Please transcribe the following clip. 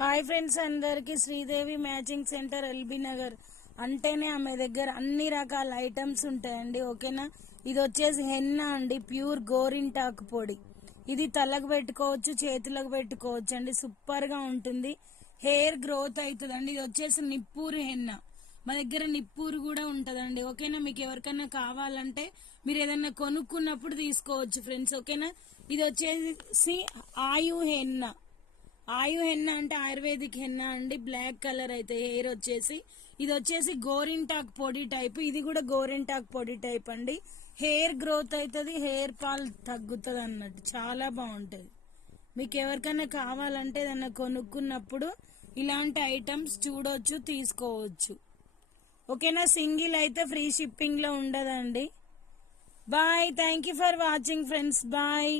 Hi friends, అందరికి Sridevi matching centre LB Nagar అంటేనే ఆమె దగ్గర అన్ని రకాల ఐటమ్స్ ఉంటాయండి. ఓకేనా. ఇది వచ్చేసి హెన్నా అండి, ప్యూర్ గోరింటాకు పొడి. ఇది తలకు పెట్టుకోవచ్చు, చేతులకు పెట్టుకోవచ్చు అండి. సూపర్ గా ఉంటుంది, హెయిర్ గ్రోత్ అవుతుందండి. ఇది వచ్చేసి నిప్పూరు హెన్నా, మా దగ్గర నిప్పూరు కూడా ఉంటదండి. ఓకేనా. మీకు ఎవరికైనా కావాలంటే మీరు ఏదైనా కొనుక్కున్నప్పుడు తీసుకోవచ్చు ఫ్రెండ్స్. ఓకేనా. ఇది వచ్చేసి ఆయు హెన్నా. ఆయు హెన్నా అంటే ఆయుర్వేదిక్ హెన్నా అండి. బ్లాక్ కలర్ అయితే హెయిర్ వచ్చేసి, ఇది వచ్చేసి గోరింటాక్ పొడి టైప్. ఇది కూడా గోరింటాక్ పొడి టైప్ అండి. హెయిర్ గ్రోత్ అవుతుంది, హెయిర్ ఫాల్ తగ్గుతుంది అన్నట్టు. చాలా బాగుంటుంది. మీకు ఎవరికైనా కావాలంటే ఏదన్నా కొనుక్కున్నప్పుడు ఇలాంటి ఐటమ్స్ చూడొచ్చు, తీసుకోవచ్చు. ఓకేనా. సింగిల్ అయితే ఫ్రీ షిప్పింగ్ లో ఉండదండి. Bye. Thank you for watching friends. Bye.